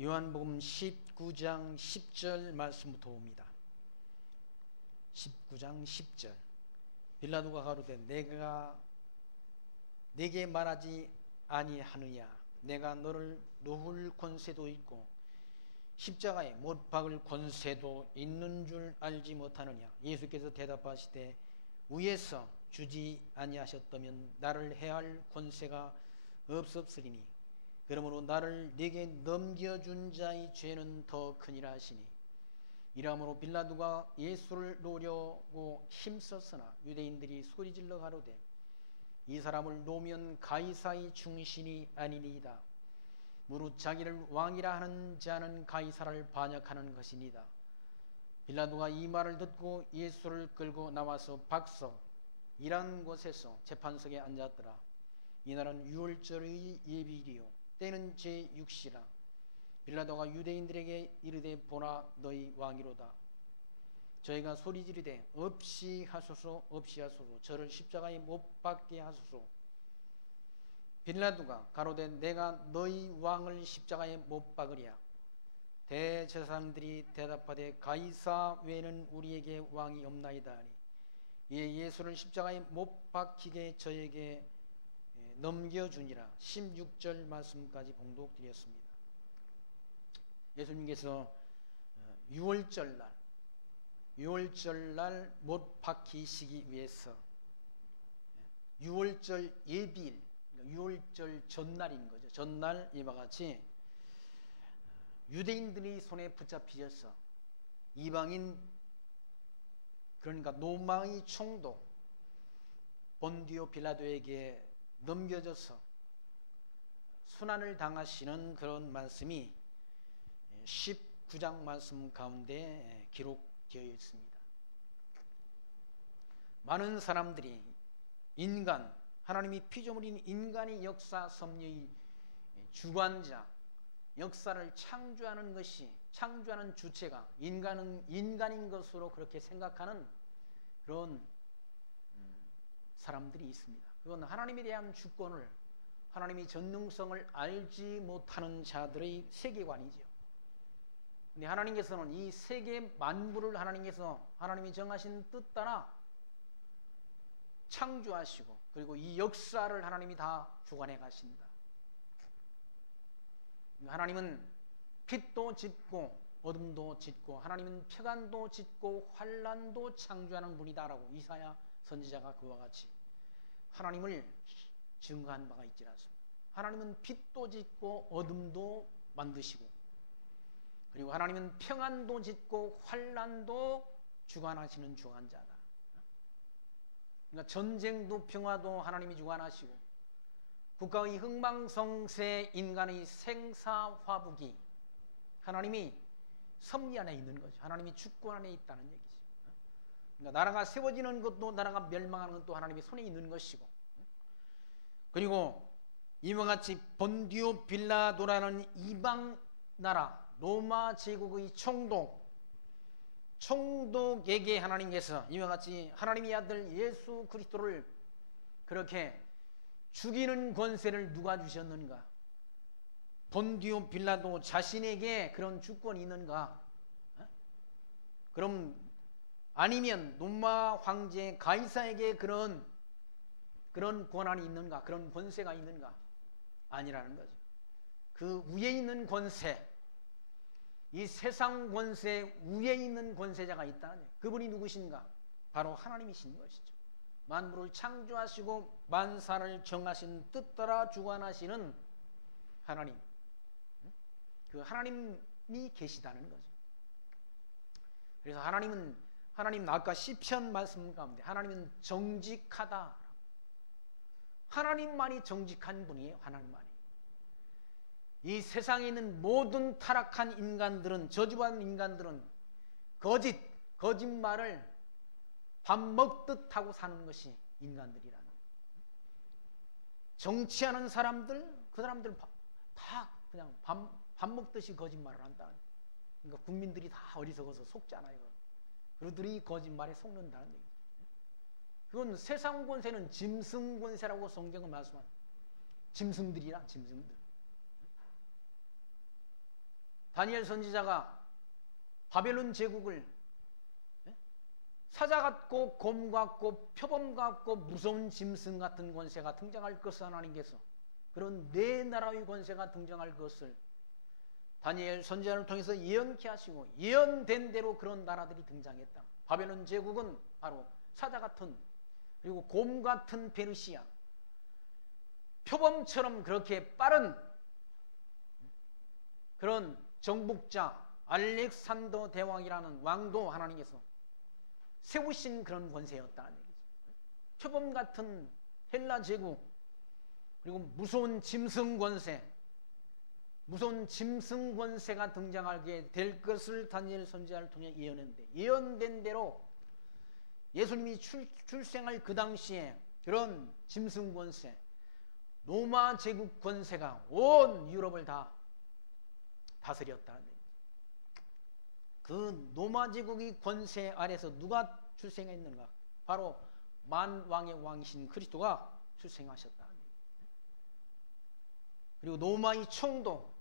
요한복음 19장 10절 말씀부터 봅니다. 19장 10절. 빌라도가 가로되 내게 말하지 아니하느냐? 내가 너를 놓을 권세도 있고 십자가에 못 박을 권세도 있는 줄 알지 못하느냐? 예수께서 대답하시되 위에서 주지 아니하셨다면 나를 해할 권세가 없었으리니 그러므로 나를 네게 넘겨준 자의 죄는 더 크니라 하시니, 이러므로 빌라도가 예수를 놓으려고 힘썼으나 유대인들이 소리질러 가로되 이 사람을 놓으면 가이사의 충신이 아니니이다. 무릇 자기를 왕이라 하는 자는 가이사를 반역하는 것이니이다. 빌라도가 이 말을 듣고 예수를 끌고 나와서 박석이란 곳에서 재판석에 앉았더라. 이날은 유월절의 예비일이요 때는 제6시라. 빌라도가 유대인들에게 이르되 보라 너희 왕이로다. 저희가 소리 지르되 없이 하소서 없이 하소서 저를 십자가에 못 박게 하소서. 빌라도가 가로되 내가 너희 왕을 십자가에 못 박으랴. 대제사장들이 대답하되 가이사 외에는 우리에게 왕이 없나이다 하니, 이에 예수를 십자가에 못 박히게 저에게 넘겨주니라. 16절 말씀까지 봉독드렸습니다. 예수님께서 6월절 못 박히시기 위해서 6월절 예비일, 6월절 전날인 거죠. 전날 이와 같이 유대인들이 손에 붙잡히셔서 이방인, 그러니까 로마의 총독 본디오 빌라도에게 넘겨져서 순환을 당하시는 그런 말씀이 19장 말씀 가운데 기록되어 있습니다. 많은 사람들이 하나님이 피조물인 인간의 역사 섭리의 주관자, 역사를 창조하는 주체가 인간인 것으로 그렇게 생각하는 그런 사람들이 있습니다. 그건 하나님에 대한 주권을, 하나님의 전능성을 알지 못하는 자들의 세계관이죠. 근데 하나님께서는 이 세계 만물을 하나님이 정하신 뜻 따라 창조하시고, 그리고 이 역사를 하나님이 다 주관해 가신다. 하나님은 빛도 짓고 어둠도 짓고 하나님은 평안도 짓고 환난도 창조하는 분이다라고 이사야 선지자가 그와 같이 하나님을 증거한 바가 있지 않습니다. 하나님은 빛도 짓고 어둠도 만드시고, 그리고 하나님은 평안도 짓고 환난도 주관하시는 주관자다. 그러니까 전쟁도 평화도 하나님이 주관하시고, 국가의 흥망성쇠, 인간의 생사화복이 하나님이 섭리 안에 있는 거죠. 하나님이 주권 안에 있다는 얘기죠. 그러니까 나라가 세워지는 것도 나라가 멸망하는 것도 하나님의 손에 있는 것이고, 그리고 이와 같이 본디오 빌라도라는 이방 나라 로마 제국의 총독에게 하나님께서 이와 같이 하나님의 아들 예수 그리스도를 그렇게 죽이는 권세를 누가 주셨는가? 본디오 빌라도 자신에게 그런 주권이 있는가? 그럼 아니면 로마 황제 가이사에게 그런 권한이 있는가? 그런 권세가 있는가? 아니라는 거죠. 그 위에 있는 권세, 이 세상 권세 위에 있는 권세자가 있다는, 그분이 누구신가? 바로 하나님이신 것이죠. 만물을 창조하시고 만사를 정하신 뜻 따라 주관하시는 하나님, 그 하나님이 계시다는 거죠. 그래서 하나님 아까 시편 말씀 가운데 하나님은 정직하다. 하나님만이 정직한 분이에요. 하나님만이. 이 세상에 있는 모든 타락한 인간들은, 저주받은 인간들은 거짓말을 밥 먹듯 하고 사는 것이 인간들이라는. 정치하는 사람들, 그 사람들 다 그냥 밥 먹듯이 거짓말을 한다. 그러니까 국민들이 다 어리석어서 속잖아요. 그들이 거짓말에 속는다는 얘기죠. 그건 세상 권세는 짐승 권세라고 성경은 말씀합니다. 짐승들이라, 짐승들. 다니엘 선지자가 바벨론 제국을 사자 같고 곰 같고 표범 같고 무서운 짐승 같은 권세가 등장할 것을 하나님께서, 그런 네 나라의 권세가 등장할 것을 다니엘 선지자를 통해서 예언케 하시고, 예언된 대로 그런 나라들이 등장했다. 바벨론 제국은 바로 사자 같은, 그리고 곰 같은 페르시아, 표범처럼 그렇게 빠른 그런 정복자 알렉산더 대왕이라는 왕도 하나님께서 세우신 그런 권세였다는 얘기죠. 표범 같은 헬라 제국, 그리고 무서운 짐승 권세, 무서운 짐승 권세가 등장하게 될 것을 다니엘 선지자를 통해 예언했는데, 예언된 대로 예수님이 출생할 그 당시에 그런 짐승 권세, 로마 제국 권세가 온 유럽을 다 다스렸다는 얘기죠. 그 로마 제국의 권세 아래서 누가 출생했는가? 바로 만왕의 왕이신 그리스도가 출생하셨다는 얘기죠. 그리고 로마의 총독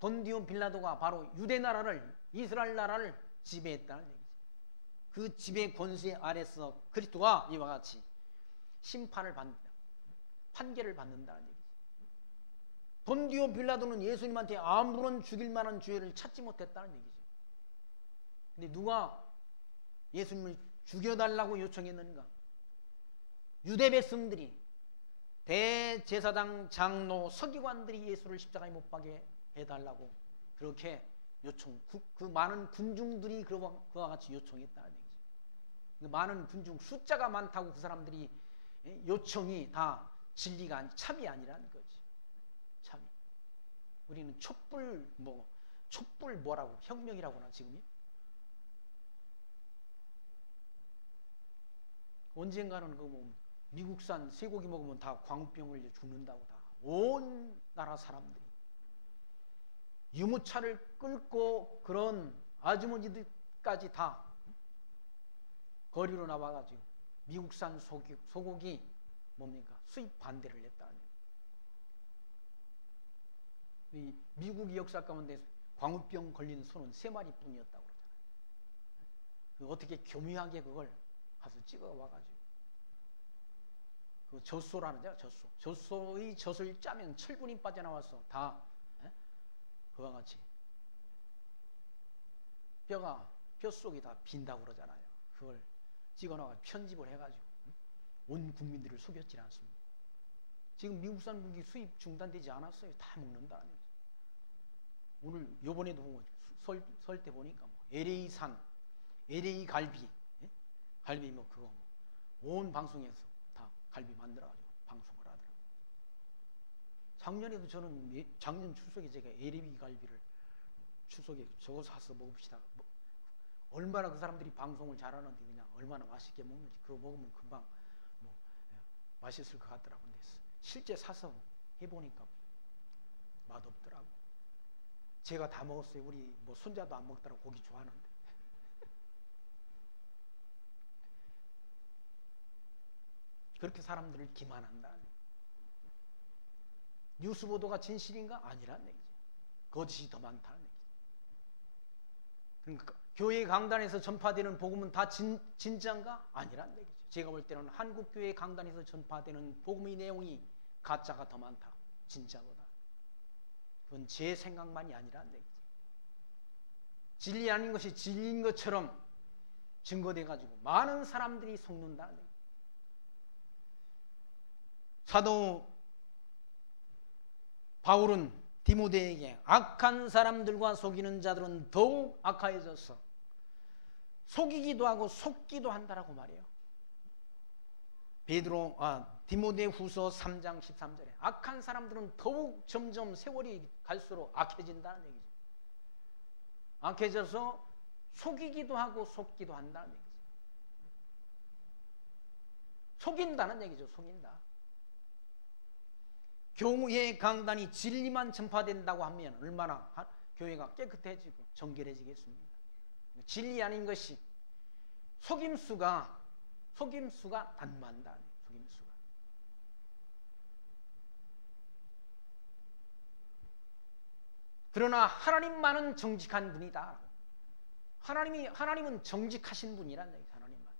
본디오 빌라도가 바로 유대 나라를, 이스라엘 나라를 지배했다는 얘기죠. 그 지배 권세 아래서 그리스도가 이와 같이 심판을 받는다, 판결을 받는다는 얘기죠. 본디오 빌라도는 예수님한테 아무런 죽일 만한 죄를 찾지 못했다는 얘기죠. 근데 누가 예수님을 죽여달라고 요청했는가? 유대 백성들이, 대제사장, 장로, 서기관들이 예수를 십자가에 못 박게 해달라고 그렇게 요청, 그 많은 군중들이 그와 같이 요청했다는 얘기죠. 그 많은 군중, 숫자가 많다고 그 사람들이 요청이 다 진리가 참이 아니라는 거지. 참이. 우리는 촛불 뭐라고 혁명이라고나 지금요? 언젠가는 그 뭐 미국산 쇠고기 먹으면 다 광우병을 죽는다고, 다 온 나라 사람들이 유모차를 끌고 그런 아주머니들까지 다 거리로 나와가지고 미국산 소고기 뭡니까? 수입 반대를 했다는 얘기예요. 이 미국 역사 가운데 광우병 걸린 소는 3마리 뿐이었다고 그러잖아요. 어떻게 교묘하게 그걸 가서 찍어 와가지고, 그 젖소라는 데가 젖소의 젖을 짜면 철분이 빠져나와서 다 그와 같이 뼈 속이 다 빈다고 그러잖아요. 그걸 찍어나와 편집을 해가지고 온 국민들을 속였지 않습니다. 지금 미국산 고기 수입 중단되지 않았어요. 다 먹는다는 거죠. 오늘 요번에도 설 때 보니까 LA산 LA 갈비, 갈비 그거 온 방송에서 다 갈비 만들어가지고 방송을 하더라고요. 작년에도 저는 작년 추석에 제가 LA 갈비를 추석에 저거 사서 먹읍시다. 얼마나 그 사람들이 방송을 잘하는데 그냥 얼마나 맛있게 먹는지, 그거 먹으면 금방 맛있을 것 같더라고요. 근데 실제 사서 해보니까 맛없더라고. 제가 다 먹었어요. 우리 손자도 안 먹더라고. 고기 좋아하는데. 그렇게 사람들을 기만한다. 뉴스 보도가 진실인가? 아니라는 얘기죠. 거짓이 더 많다는 얘기죠. 그러니까 교회 강단에서 전파되는 복음은 다 진짜인가? 아니라는 얘기죠. 제가 볼 때는 한국 교회 강단에서 전파되는 복음의 내용이 가짜가 더 많다. 진짜보다. 그건 제 생각만이 아니라는 얘기죠. 진리 아닌 것이 진리인 것처럼 증거돼가지고 많은 사람들이 속는다는 얘기죠. 사도 바울은 디모데에게 악한 사람들과 속이는 자들은 더욱 악하여져서 속이기도 하고 속기도 한다라고 말해요. 디모데 후서 3장 13절에 악한 사람들은 더욱 점점 세월이 갈수록 악해진다는 얘기죠. 악해져서 속이기도 하고 속기도 한다는 얘기죠. 속인다는 얘기죠. 속인다. 교회 강단이 진리만 전파된다고 하면 얼마나 교회가 깨끗해지고 정결해지겠습니까? 진리 아닌 것이 속임수가 난무한다. 속임수가. 그러나 하나님만은 정직한 분이다. 하나님은 정직하신 분이란 얘기죠. 하나님만.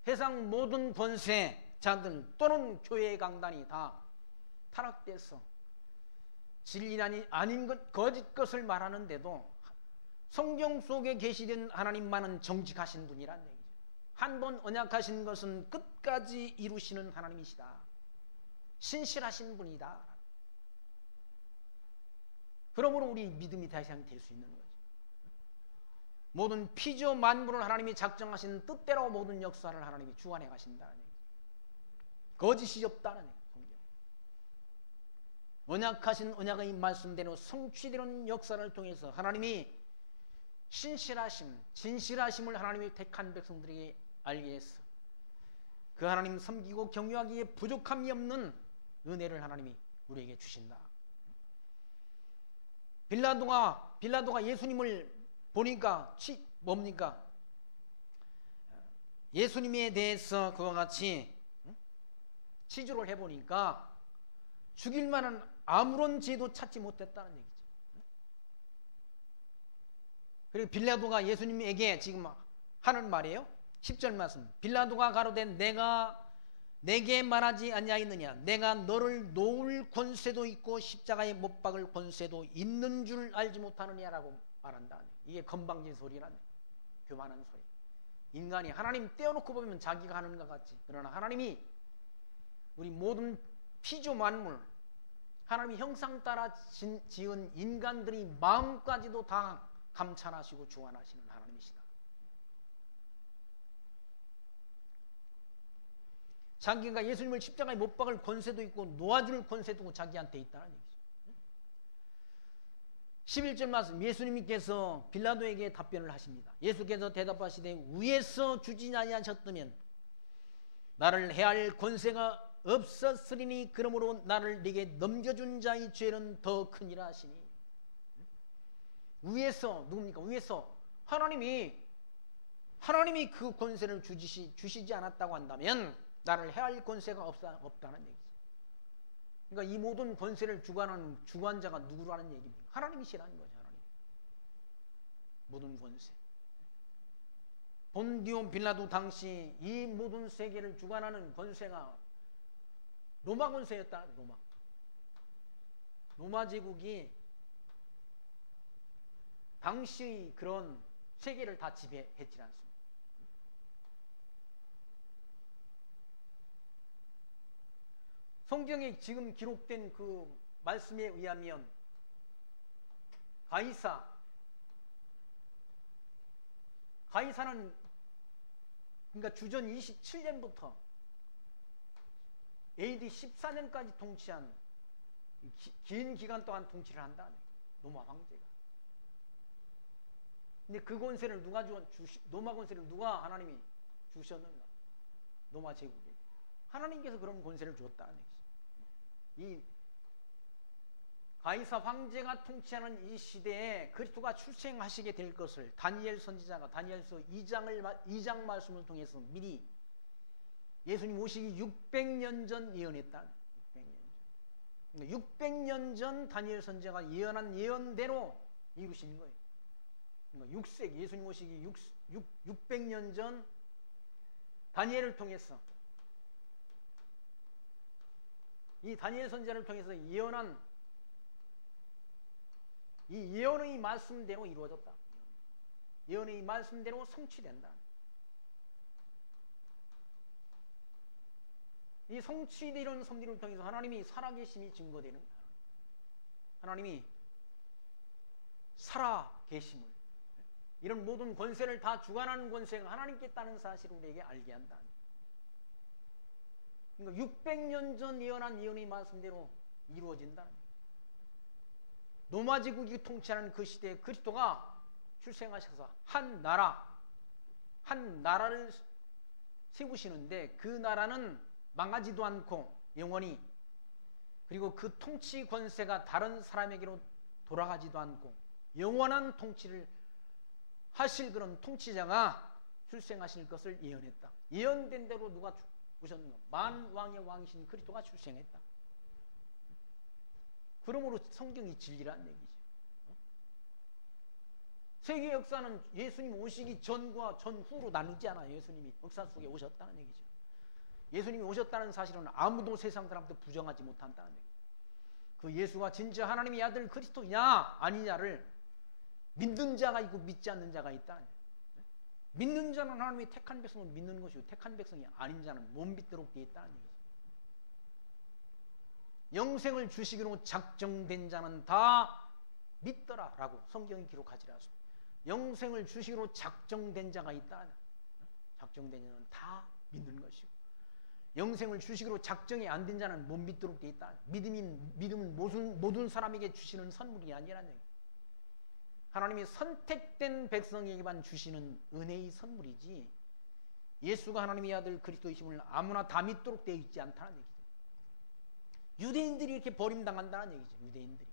세상 모든 권세자들 또는 교회의 강단이 다 타락돼서 진리 아닌 것, 거짓 것을 말하는데도 성경 속에 계시된 하나님만은 정직하신 분이란 얘기죠. 한 번 언약하신 것은 끝까지 이루시는 하나님이시다. 신실하신 분이다. 그러므로 우리 믿음이 다시 한번 될 수 있는 거죠. 모든 피조 만물을 하나님이 작정하신 뜻대로 모든 역사를 하나님이 주관해 가신다는 얘기죠. 거짓이 없다는 얘기죠. 언약하신 언약의 말씀대로 성취되는 역사를 통해서 하나님이 신실하심, 진실하심을 하나님이 택한 백성들에게 알게 해서 그 하나님 섬기고 경유하기에 부족함이 없는 은혜를 하나님이 우리에게 주신다. 빌라도가 예수님을 보니까 뭡니까? 예수님에 대해서 그와 같이 치주를 해보니까 죽일 만한 아무런 죄도 찾지 못했다는 얘기죠. 그리고 빌라도가 예수님에게 지금 하는 말이에요. 10절 말씀. 빌라도가 가로되 내게 말하지 아니하였느냐? 내가 너를 놓을 권세도 있고 십자가에 못 박을 권세도 있는 줄 알지 못하느냐라고 말한다. 이게 건방진 소리란 교만한 소리. 인간이 하나님 떼어놓고 보면 자기가 하는 것 같지. 그러나 하나님이 우리 모든 피조 만물, 하나님이 형상 따라 지은 인간들이 마음까지도 다 감찰하시고 주관하시는 하나님이시다. 자기가 예수님을 십자가에 못 박을 권세도 있고 놓아줄 권세도 자기한테 있다는 얘기죠. 11절 말씀, 예수님께서 빌라도에게 답변을 하십니다. 예수께서 대답하시되 위에서 주지 아니하셨다면 나를 해할 권세가 없었으리니 그러므로 나를 네게 넘겨준 자의 죄는 더 크니라 하시니. 위에서 누굽니까? 위에서 하나님이 그 권세를 주시지 않았다고 한다면 나를 해할 권세가 없다는 얘기죠. 그러니까 이 모든 권세를 주관하는 주관자가 누구라는 얘기입니까? 하나님이시라는 거죠. 하나님. 모든 권세. 본디오 빌라도 당시 이 모든 세계를 주관하는 권세가 로마 권세였다. 로마 제국이 당시 그런 세계를 다 지배했지 않습니까? 성경에 지금 기록된 그 말씀에 의하면 가이사는 그러니까 주전 27년부터 AD 14년까지 통치한 긴 기간 동안 통치를 한다. 로마 황제가. 근데 그 권세를 로마 권세를 누가 하나님이 주셨는가? 로마 제국에. 하나님께서 그런 권세를 주었다는 얘기죠. 이 가이사 황제가 통치하는 이 시대에 그리스도가 출생하시게 될 것을 다니엘 선지자가 다니엘서 2장 말씀을 통해서 미리 예수님 오시기 600년 전 예언했다. 600년 전 다니엘 선지자가 예언한 예언대로 이루신 거예요. 그러니까 6세기 예수님 오시기 600년 전 다니엘을 통해서 이 다니엘 선지자를 통해서 예언한 이 예언의 말씀대로 이루어졌다. 예언의 말씀대로 성취된다. 이 성취되는 섭리를 통해서 하나님이 살아계심이 증거되는 거야. 하나님이 살아계심을 이런 모든 권세를 다 주관하는 권세가 하나님께 있다는 사실을 우리에게 알게 한다. 그러니까 600년 전 예언한 예언의 말씀대로 이루어진다. 로마 제국이 통치하는 그 시대에 그리스도가 출생하셔서 한 나라를 세우시는데 그 나라는 망하지도 않고 영원히 그리고 그 통치 권세가 다른 사람에게로 돌아가지도 않고 영원한 통치를 하실 그런 통치자가 출생하실 것을 예언했다. 예언된 대로 누가 오셨는가? 만왕의 왕이신 그리스도가 출생했다. 그러므로 성경이 진리라는 얘기죠. 세계 역사는 예수님 오시기 전과 전후로 나누지 않아요. 예수님이 역사 속에 오셨다는 얘기죠. 예수님이 오셨다는 사실은 아무도 세상 사람도 부정하지 못한다는 얘기죠. 그 예수가 진짜 하나님의 아들 그리스도냐 아니냐를 믿는 자가 있고 믿지 않는 자가 있다. 믿는 자는 하나님의 택한 백성을 믿는 것이고 택한 백성이 아닌 자는 못 믿도록 되어 있다는 얘기죠. 영생을 주시기로 작정된 자는 다 믿더라라고 성경이 기록하지 않습니다. 영생을 주시기로 작정된 자가 있다. 작정된 자는 다 믿는 것이고 영생을 주시기로 작정이 안 된 자는 못 믿도록 되어 있다. 믿음은 모든 사람에게 주시는 선물이 아니라는 얘기예요. 하나님이 선택된 백성에게만 주시는 은혜의 선물이지 예수가 하나님의 아들 그리스도이심을 아무나 다 믿도록 되어 있지 않다는 얘기죠. 유대인들이 이렇게 버림당한다는 얘기죠.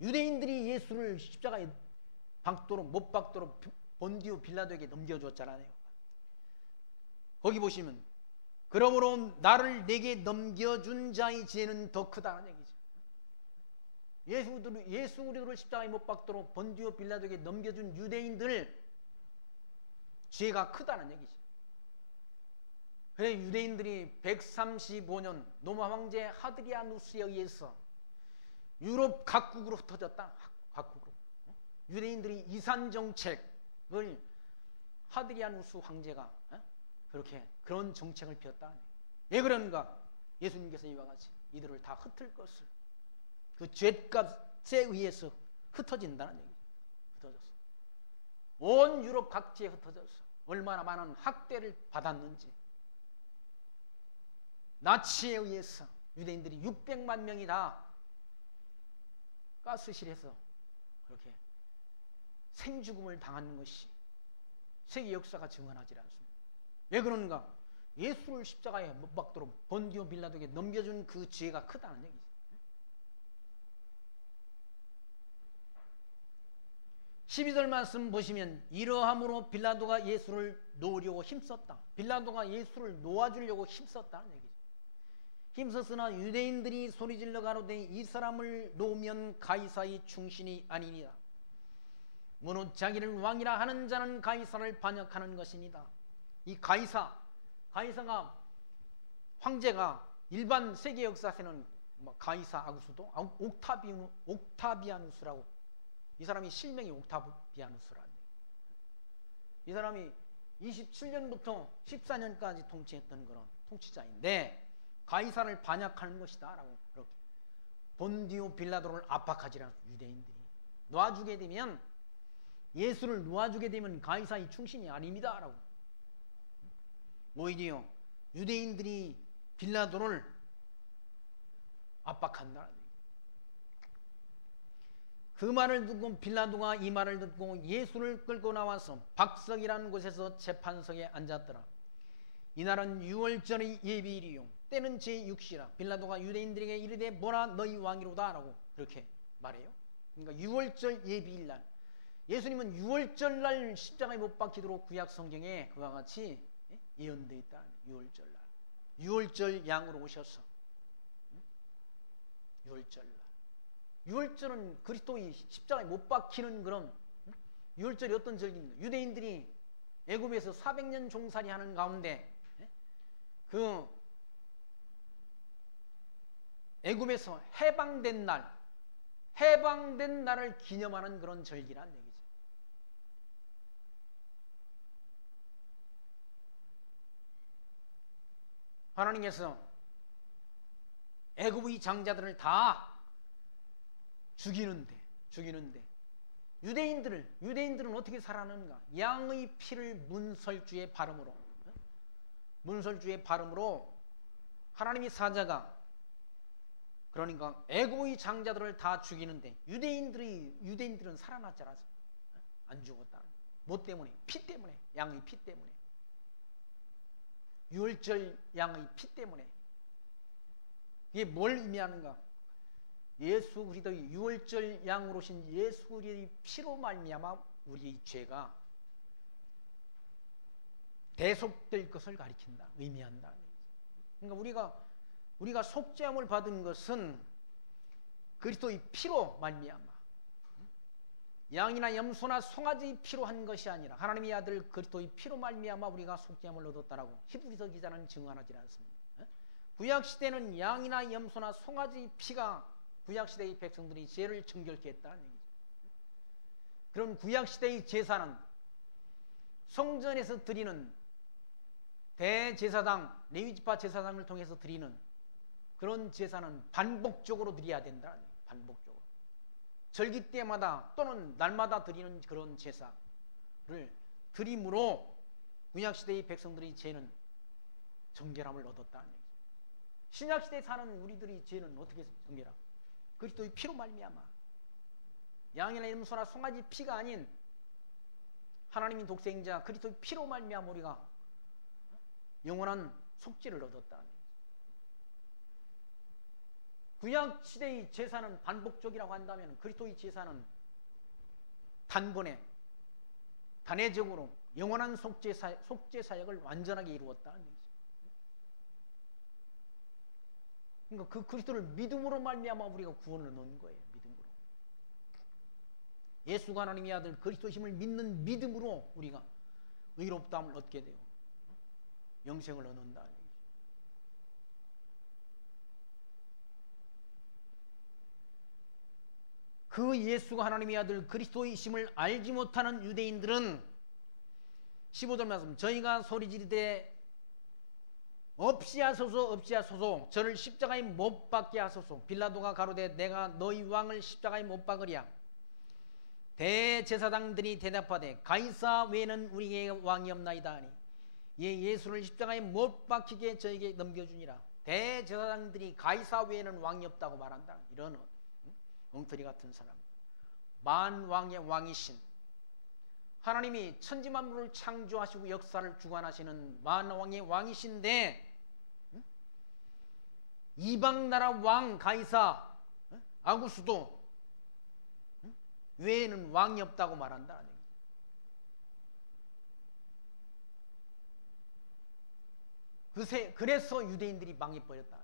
유대인들이 예수를 십자가에 못 박도록 본디오 빌라도에게 넘겨줬잖아요. 거기 보시면 그러므로 나를 내게 넘겨준 자의 죄는 더 크다는 얘기죠. 예수 그리스도를 십자가에 못 박도록 본디오 빌라도에게 넘겨준 유대인들 죄가 크다는 얘기죠. 그래 유대인들이 135년 로마 황제 하드리아누스에 의해서 유럽 각국으로 흩어졌다. 각국으로. 유대인들이 이산 정책을 하드리아누스 황제가 그렇게 그런 정책을 폈다. 왜 그런가? 예수님께서 이와 같이 이들을 다 흩을 것을 그 죗값에 의해서 흩어진다는 얘기죠. 흩어졌어. 온 유럽 각지에 흩어졌어. 얼마나 많은 학대를 받았는지. 나치에 의해서 유대인들이 600만 명이 다 가스실에서 그렇게 생죽음을 당하는 것이 세계 역사가 증언하지 않습니다. 왜 그런가? 예수를 십자가에 못 박도록 본디오 빌라도에게 넘겨준 그 죄가 크다는 얘기죠. 12절 말씀 보시면 이러함으로 빌라도가 예수를 놓으려고 힘썼다. 빌라도가 예수를 놓아주려고 힘썼다는 얘기죠. 힘썼으나 유대인들이 소리질러 가로되 이 사람을 놓으면 가이사의 충신이 아니니라. 무릇 자기를 왕이라 하는 자는 가이사를 반역하는 것입니다. 이 가이사가 황제가 일반 세계 역사에는 가이사 아구스도 옥타비아누스라고 이 사람이 실명이 옥타비아누스라는 이 사람이 27년부터 14년까지 통치했던 그런 통치자인데 가이사를 반역하는 것이다 라고 그렇게 본디오 빌라도를 압박하지 않은 유대인들이 놓아주게 되면 예수를 놓아주게 되면 가이사의 충신이 아닙니다 라고 오히려 유대인들이 빌라도를 압박한다. 그 말을 듣고 빌라도가 이 말을 듣고 예수를 끌고 나와서 박석이라는 곳에서 재판석에 앉았더라. 이날은 유월절의 예비일이요 때는 제6시라. 빌라도가 유대인들에게 이르되 뭐라 너희 왕이로다 라고 그렇게 말해요. 그러니까 유월절 예비일 날 예수님은 유월절날 십자가에 못 박히도록 구약 성경에 그와 같이 예언되어 있다. 유월절날 유월절 양으로 오셔서 유월절날 유월절은 그리스도의 십자가에 못 박히는 그런 유월절이 어떤 절기입니까? 유대인들이 애굽에서 400년 종살이 하는 가운데 그 애굽에서 해방된 날을 기념하는 그런 절기란 얘기죠. 하나님께서 애굽의 장자들을 다 죽이는데 유대인들은 어떻게 살아가는가? 양의 피를 문설주의 발음으로 하나님의 사자가 그러니까 애굽의 장자들을 다 죽이는데 유대인들은 살아났지 않았습니까? 안 죽었다. 뭐 때문에? 피 때문에. 양의 피 때문에. 유월절 양의 피 때문에. 이게 뭘 의미하는가? 예수 그리스도의 유월절 양으로 오신 예수 그리스도의 피로 말미암아 우리의 죄가 대속될 것을 가리킨다. 의미한다. 그러니까 우리가 속죄함을 받은 것은 그리스도의 피로 말미암아 양이나 염소나 송아지 피로 한 것이 아니라 하나님의 아들 그리스도의 피로 말미암아 우리가 속죄함을 얻었다라고 히브리서 기자는 증언하지 않습니다. 구약시대는 양이나 염소나 송아지 피가 구약시대의 백성들이 죄를 정결케 했다는 얘기죠. 그런 구약시대의 제사는 성전에서 드리는 대제사장, 레위지파 제사장을 통해서 드리는 그런 제사는 반복적으로 드려야 된다. 반복적으로. 절기 때마다 또는 날마다 드리는 그런 제사를 드림으로 구약시대의 백성들의 죄는 정결함을 얻었다는 얘기죠. 신약시대에 사는 우리들의 죄는 어떻게 정결함? 그리스도의 피로 말미암아. 양이나 염소나 송아지 피가 아닌 하나님의 독생자 그리스도의 피로 말미암아 우리가 영원한 속죄를 얻었다. 구약 시대의 제사는 반복적이라고 한다면 그리스도의 제사는 단번에 단회적으로 영원한 속죄 사역을 완전하게 이루었다는 얘기죠. 그러니까 그 그리스도를 믿음으로 말미암아 우리가 구원을 얻는 거예요. 믿음으로. 예수가 하나님의 아들 그리스도심을 믿는 믿음으로 우리가 의롭다함을 얻게 돼요. 영생을 얻는다. 그 예수가 하나님의 아들 그리스도이심을 알지 못하는 유대인들은 15절 말씀 저희가 소리 지르되 없이 하소서 없이 하소서 저를 십자가에 못 박게 하소서 빌라도가 가로되 내가 너희 왕을 십자가에 못 박으랴 대제사장들이 대답하되 가이사 외에는 우리에게 왕이 없나이다 하니 예수를 십자가에 못 박히게 저에게 넘겨주니라. 대제사장들이 가이사 외에는 왕이 없다고 말한다. 이런 엉터리 같은 사람. 만왕의 왕이신 하나님이 천지만물을 창조하시고 역사를 주관하시는 만왕의 왕이신데 이방나라 왕 가이사 아구스도 외에는 왕이 없다고 말한다. 그래서 유대인들이 망해버렸다.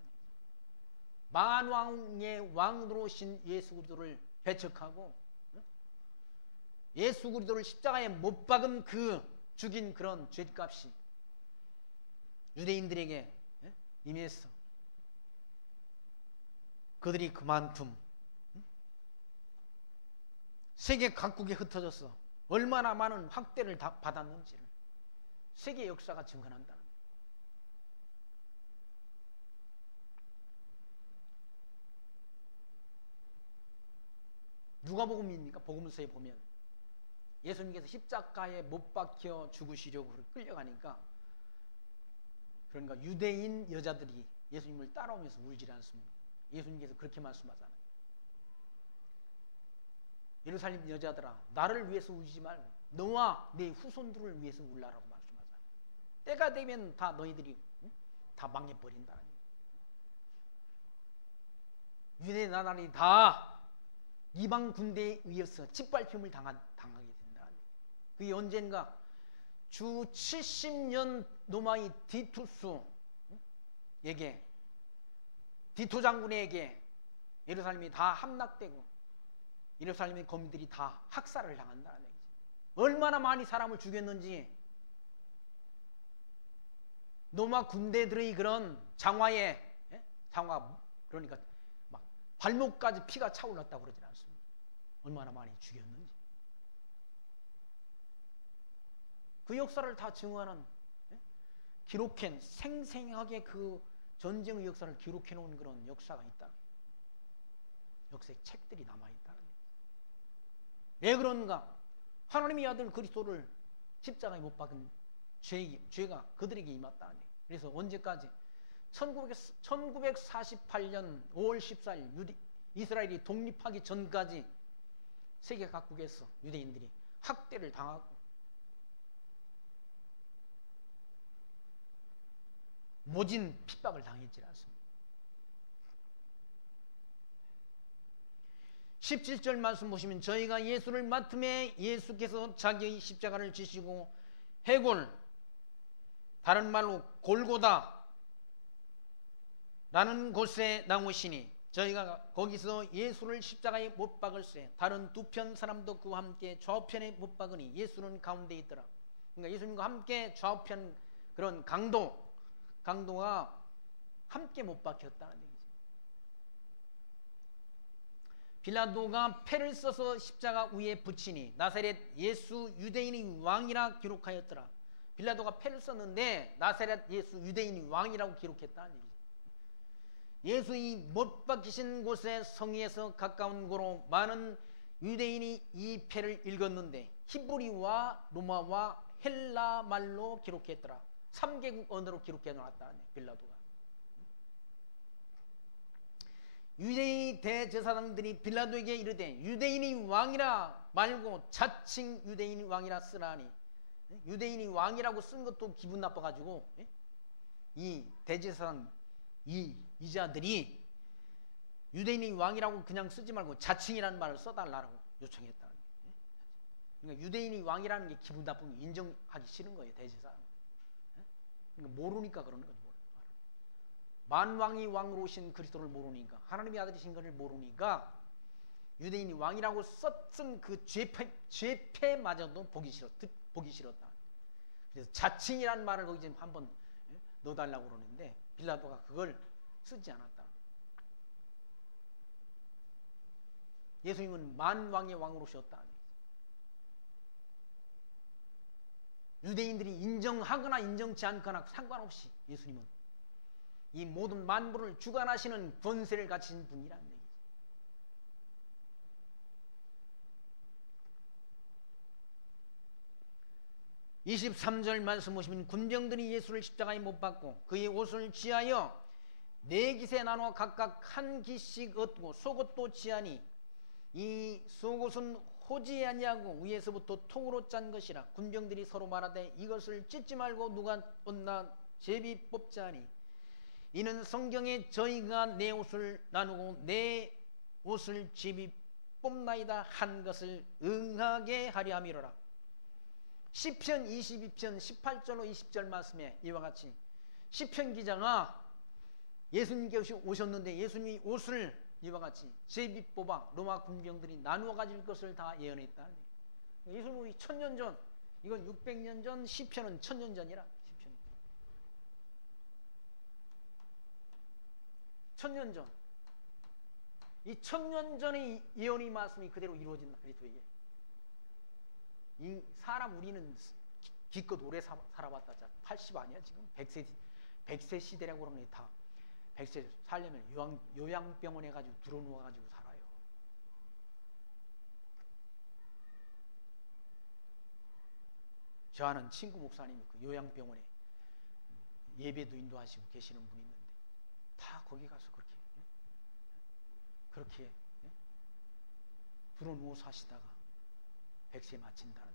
만왕의 왕으로 오신 예수 그리스도를 배척하고 예수 그리스도를 십자가에 못 박은 그 죽인 그런 죗값이 유대인들에게 임했어. 그들이 그만큼 세계 각국에 흩어져서 얼마나 많은 학대를 받았는지를 세계 역사가 증언한다. 누가복음입니까? 복음서에 보면 예수님께서 십자가에 못 박혀 죽으시려고 끌려가니까 그러니까 유대인 여자들이 예수님을 따라오면서 울지 않습니다. 예수님께서 그렇게 말씀하잖아요. 예루살렘 여자들아 나를 위해서 울지 말고 너와 내 후손들을 위해서 울라라고 말씀하잖아요. 때가 되면 다 너희들이 다 망해버린다. 유대 나라들이 다 이방 군대에 의해서 짓밟힘을 당하게 된다. 그게 언젠가 주 70년 노마이 디투스에게 디토 장군에게 예루살렘이 다 함락되고 예루살렘의 거민들이 다 학살을 당한다는 얘기죠. 얼마나 많이 사람을 죽였는지 로마 군대들의 그런 장화 그러니까 막 발목까지 피가 차올랐다고 그러지 않습니다. 얼마나 많이 죽였는지 그 역사를 다 증언하는 기록해 생생하게 그 전쟁의 역사를 기록해 놓은 그런 역사가 있다. 역사의 책들이 남아있다. 왜 그런가? 하나님의 아들 그리스도를 십자가에 못 박은 죄가 그들에게 임했다. 그래서 언제까지? 1948년 5월 14일 이스라엘이 독립하기 전까지 세계 각국에서 유대인들이 학대를 당하고 모진 핍박을 당했지 않습니다. 17절 말씀 보시면 저희가 예수를 맡음에 예수께서 자기의 십자가를 지시고 해골 다른 말로 골고다 라는 곳에 나오시니 저희가 거기서 예수를 십자가에 못 박을세 다른 두 편 사람도 그와 함께 좌우편에 못 박으니 예수는 가운데 있더라. 그러니까 예수님과 함께 좌우편 그런 강도가 함께 못 박혔다는 얘기죠. 빌라도가 패를 써서 십자가 위에 붙이니 나사렛 예수 유대인의 왕이라 기록하였더라. 빌라도가 패를 썼는데 나사렛 예수 유대인의 왕이라고 기록했다는 얘기죠. 예수의 못 박히신 곳의 성에서 가까운 곳으로 많은 유대인이 이 패를 읽었는데 히브리와 로마와 헬라 말로 기록했더라. 3개국 언어로 기록해 놨다. 빌라도가. 유대인 대제사장들이 빌라도에게 이르되 유대인이 왕이라 말고 자칭 유대인이 왕이라 쓰라니. 유대인이 왕이라고 쓴 것도 기분 나빠가지고 이 대제사장 이자들이 유대인이 왕이라고 그냥 쓰지 말고 자칭이라는 말을 써달라고 요청했다. 그러니까 유대인이 왕이라는 게 기분 나쁘면 인정하기 싫은 거예요. 대제사장. 그러니까 모르니까 그러는 거죠. 만왕이 왕으로 오신 그리스도를 모르니까, 하나님의 아들이신 것을 모르니까 유대인이 왕이라고 썼은 그 죄패마저도 보기 싫었다. 그래서 자칭이라는 말을 거기 지금 한번 넣어달라고 그러는데 빌라도가 그걸 쓰지 않았다. 예수님은 만왕의 왕으로 오셨다. 유대인들이 인정하거나 인정치 않거나 상관없이 예수님은 이 모든 만물을 주관하시는 권세를 가지신 분이라는 얘기죠. (23절) 말씀 보시면 군병들이 예수를 십자가에 못 박고 그의 옷을 지하여 네 깃에 나누어 각각 한 깃씩 얻고 속옷도 지하니 이 속옷은 호지 아니하고 위에서부터 통으로 짠 것이라. 군병들이 서로 말하되 이것을 찢지 말고 누가 얻나 제비 뽑자 하니 이는 성경에 저희가 내 옷을 나누고 내 옷을 제비 뽑나이다 한 것을 응하게 하려 함이로라. 시편 22편 18절로 20절 말씀에 이와 같이 시편 기자가 예수님께 오셨는데 예수님이 옷을 이와 같이 제비 뽑아 로마 군병들이 나누어 가질 것을 다 예언했다. 예수님이 1000년 전, 이건 600년 전, 시편은 1000년 전이라. 시편 1000년 전, 이 1000년 전의 예언의 말씀이 그대로 이루어진다. 그리스도에게 이 사람 우리는 기껏 오래 살아봤다. 80 아니야 지금? 100세 시대라고 그러니 다 100세 살려면 요양병원에 가지고 들어누워가지고 살아요. 저 아는 친구 목사님이 그 요양병원에 예배도 인도하시고 계시는 분이 있는데 다 거기 가서 그렇게 들어누워 사시다가 100세 마친다는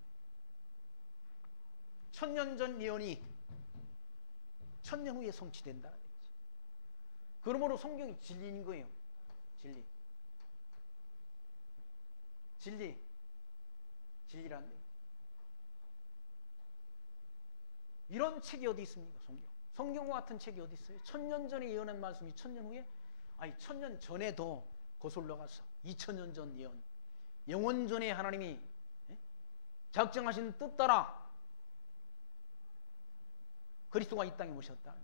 1000년 전 예언이 1000년 후에 성취된다는 얘기죠. 그러므로 성경이 진리인 거예요. 진리라는 얘기죠. 이런 책이 어디 있습니까? 성경과 같은 책이 어디 있어요? 1000년 전에 예언한 말씀이 1000년 후에, 아니 1000년 전에도 거슬러 가서 2000년 전 예언, 영원 전에 하나님이 작정하신 뜻 따라 그리스도가 이 땅에 오셨다.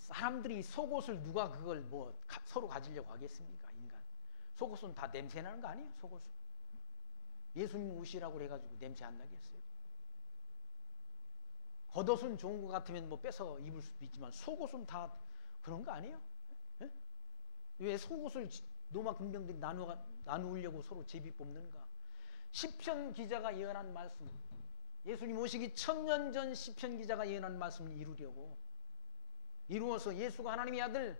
사람들이 속옷을 누가 그걸 뭐 서로 가지려고 하겠습니까? 인간 속옷은 다 냄새 나는 거 아니에요? 속옷은 예수님 옷이라고 해가지고 냄새 안 나겠어요? 겉옷은 좋은 것 같으면 뭐 뺏어 입을 수도 있지만 속옷은 다 그런 거 아니에요? 에? 왜 속옷을 로마 군병들이 나누려고 서로 제비 뽑는가? 시편 기자가 예언한 말씀, 예수님 오시기 1000년 전 시편 기자가 예언한 말씀을 이루어서 예수가 하나님의 아들,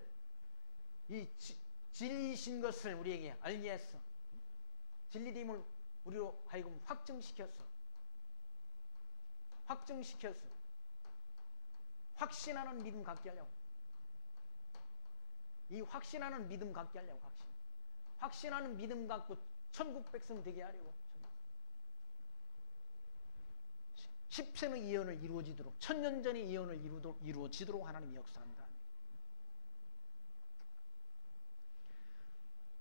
이 진리이신 것을 우리에게 알게 했어. 진리됨을 우리로 하여금 확증시켰어. 확신하는 믿음 갖게 하려고. 이 확신하는 믿음 갖게 하려고. 확신하는 믿음 갖고 천국 백성 되게 하려고. 10편의 예언을 이루어지도록, 1000년 전의 예언을 이루어지도록 하나님이 역사한다.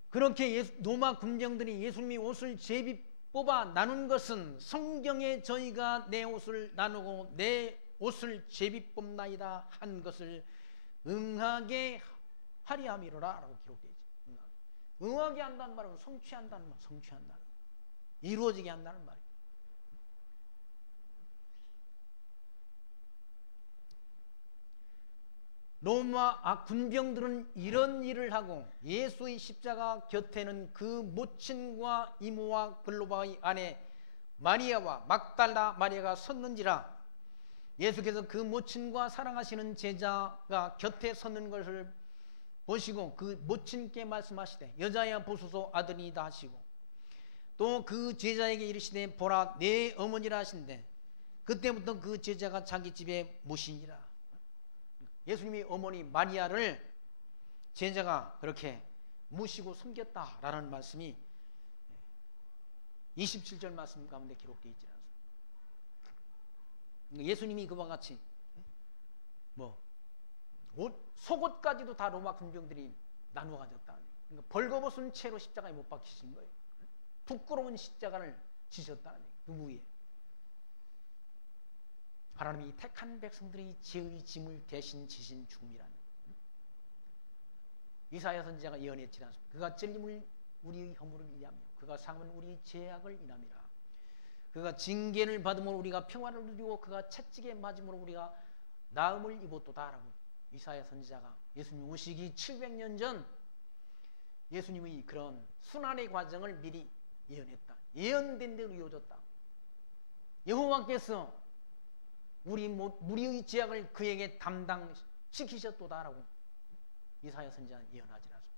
그렇게 로마 군병들이 예수님이 옷을 제비 뽑아 나눈 것은 성경에 저희가 내 옷을 나누고 내 옷을 제비 뽑나이다 한 것을 응하게 하리 함이로라 라고 기록되어 있죠. 응하게 한다는 말은 성취한다는 말, 성취한다는 말, 이루어지게 한다는 말이에요. 로마 군병들은 이런 일을 하고 예수의 십자가 곁에는 그 모친과 이모와 글로바의 아내 마리아와 막달라 마리아가 섰는지라. 예수께서 그 모친과 사랑하시는 제자가 곁에 섰는 것을 보시고 그 모친께 말씀하시되 여자야 보소서 아들이다 하시고, 또 그 제자에게 이르시되 보라 내 어머니라 하신대 그때부터 그 제자가 자기 집에 모시니라. 예수님이 어머니 마리아를 제자가 그렇게 모시고 섬겼다라는 말씀이 27절 말씀 가운데 기록되어 있지 않습니까? 예수님이 그와 같이 속옷까지도 다 로마 군병들이 나누어 가졌다. 그러니까 벌거벗은 채로 십자가에 못 박히신 거예요. 부끄러운 십자가를 지셨다는 얘기예요. 누구에? 하나님이 택한 백성들의 죄의 짐을 대신 지신 죽음이라는 거예요. 이사야 선지자가 예언했지 않습니까? 그가 찔림을 우리의 허물을 인하며 그가 상함은 우리의 죄악을 인함이라. 그가 징계를 받음으로 우리가 평화를 누리고 그가 채찍에 맞음으로 우리가 나음을 입었도다라고 이사야 선지자가 예수님 오시기 700년 전 예수님의 그런 순환의 과정을 미리 예언했다. 예언된 대로 이루어졌다. 여호와께서 우리의 죄악을 그에게 담당시키셨도다라고 이사야 선지자는 예언하지 않습니다.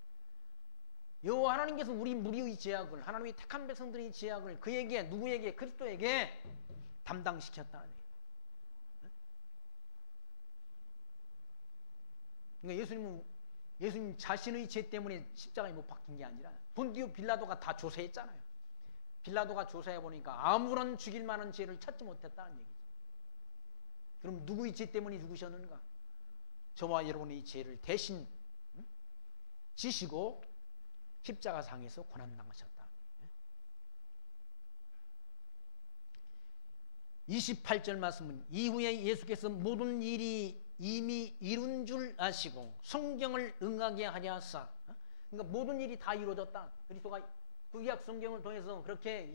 여호와 하나님께서 우리 무리의 죄악을, 하나님이 택한 백성들의 죄악을 그에게, 누구에게? 그리스도에게 담당시켰다는 얘기예요. 그러니까 예수님 자신의 죄 때문에 십자가에 못 박힌 게 아니라 본디오 빌라도가 다 조사했잖아요. 빌라도가 조사해 보니까 아무런 죽일 만한 죄를 찾지 못했다는 얘기죠. 그럼 누구의 죄 때문에 죽으셨는가? 저와 여러분의 죄를 대신 지시고 십자가상에서 고난당하셨다. 28절 말씀은 이후에 예수께서 모든 일이 이미 이룬 줄 아시고 성경을 응하게 하려 하사, 그러니까 모든 일이 다 이루어졌다. 그리스도가 구약 성경을 통해서 그렇게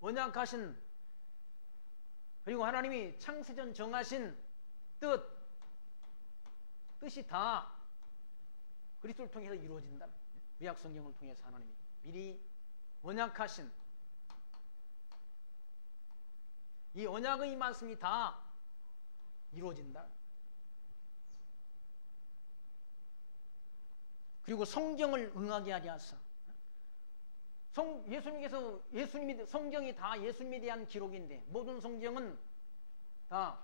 언약하신, 그리고 하나님이 창세전 정하신 뜻이 다 그리스도를 통해서 이루어진다. 구약 성경을 통해서 하나님이 미리 언약하신 이 언약의 말씀이 다 이루어진다. 그리고 성경을 응하게 하려 하사, 성경이 다 예수님에 대한 기록인데, 모든 성경은 다